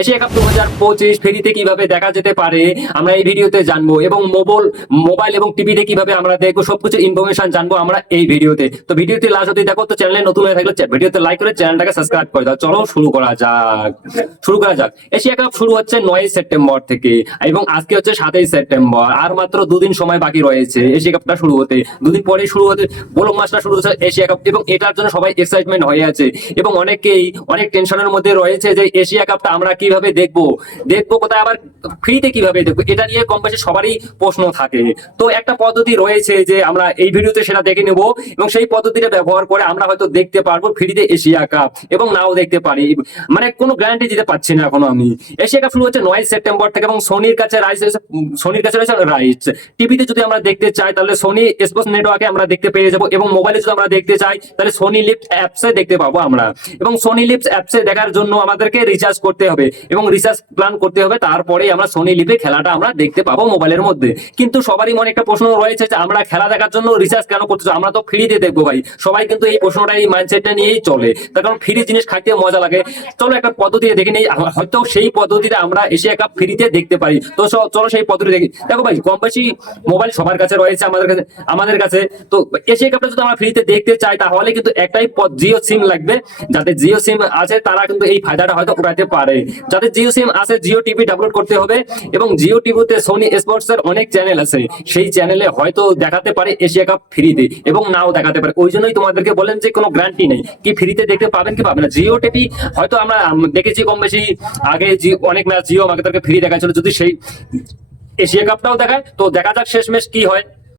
Asia cup দু হাজার পঁচিশ ফেরিতে কীভাবে দেখা যেতে পারে, আমরা এই ভিডিওতে জানব। এবং মোবাইল মোবাইল এবং টিভিতে কীভাবে আমরা দেখব, সবকিছু ইনফরমেশন জানব আমরা এই ভিডিওতে। তো ভিডিওতে লাস্ট দেখো, তো চ্যানেলে নতুন হয়ে থাকলে ভিডিওতে লাইক করে চ্যানেলটাকে সাবস্ক্রাইব করে দাও। চলো শুরু করা যাক। শুরু করা যাক। এশিয়া কাপ শুরু হচ্ছে নয় সেপ্টেম্বর থেকে, এবং আজকে হচ্ছে সাতই সেপ্টেম্বর। আর মাত্র দুদিন সময় বাকি রয়েছে এশিয়া কাপটা শুরু হতে। দুদিন পরে শুরু হতে বলো মাসটা শুরু হচ্ছে এশিয়া কাপ। এবং এটার জন্য সবাই এক্সাইটমেন্ট হয়ে আছে। এবং অনেকেই অনেক টেনশনের মধ্যে রয়েছে যে এশিয়া কাপটা আমরা কীভাবে দেখব? দেখব কোথায়? আবার ফ্রিতে কীভাবে দেখব? এটা নিয়ে কম বেশি সবারই প্রশ্ন থাকে। তো একটা পদ্ধতি রয়েছে যে আমরা এই ভিডিওতে সেটা দেখে নেব এবং সেই পদ্ধতিটা ব্যবহার করে আমরা হয়তো দেখতে পারব ফ্রিতে এশিয়া কাপ এবং নাও দেখতে পারি। মানে কোনো গ্যারান্টি দিতে পারছি না এখনও আমি। এশিয়া কাপ শুরু হচ্ছে নয় সেপ্টেম্বর থেকে এবং সোনির কাছে রাইস সোনির কাছে রয়েছে রাইটস টিভিতে যদি আমরা দেখতে চাই, তাহলে সোনি স্পোর্টস নেটওয়ার্কে আমরা দেখতে পেয়ে যাব এবং মোবাইলে যদি আমরা দেখতে চাই, তাহলে সোনি লিফট অ্যাপসে দেখতে পাবো আমরা। এবং সোনি লিফট অ্যাপসে দেখার জন্য আমাদেরকে রিচার্জ করতে হবে। এবং রিচার্জ প্ল্যান করতে হবে তারপরে আমরা সোনি লিপে খেলাটা আমরা দেখতে পাবো মোবাইলের মধ্যে। কিন্তু সবারই মনে একটা প্রশ্ন রয়েছে যে, আমরা খেলা দেখার জন্য রিচার্জ কেন করতে চাই? আমরা তো ফ্রিতে দেখব ভাই। সবাই কিন্তু এই প্রশ্নটা, এই মাইন্ডসেটটা নিয়েই চলে। তার কারণ ফ্রি জিনিস খাইতে মজা লাগে। চলো একটা পদ্ধতি দেখে নেই হয়তো সেই পদ্ধতিতে আমরা এশিয়া কাপ ফ্রিতে দেখতে পারি। তো চলো সেই পদ্ধতি দেখি। দেখো ভাই, কম বেশি মোবাইল সবার কাছে রয়েছে আমাদের কাছে আমাদের কাছে। তো এশিয়া কাপটা যদি আমরা ফ্রিতে দেখতে চাই, তাহলে কিন্তু একটাই জিও সিম লাগবে। যাদের জিও সিম আছে, তারা কিন্তু এই ফায়দাটা হয়তো উঠাতে পারে। যাদের জিও সিম আছে, জিও টিভি ডাউনলোড করতে হবে এবং জিও টিভিতে সোনি স্পোর্টস এর অনেক চ্যানেল আছে। সেই চ্যানেলে হয়তো দেখাতে পারে এশিয়া কাপ ফ্রিতে এবং নাও দেখাতে পারে। ওই জন্যই তোমাদেরকে বলেন যে কোনো গ্যারান্টি নেই। কি ফ্রিতে দেখতে পাবেন কি পাবেন না। জিও টিভি হয়তো আমরা দেখেছি কম বেশি আগে অনেক ম্যাচ জিও আমাদেরকে ফ্রি দেখাচ্ছিল। যদি সেই এশিয়া কাপটাও দেখায়, তো দেখা যাক শেষ ম্যাচ কি হয়।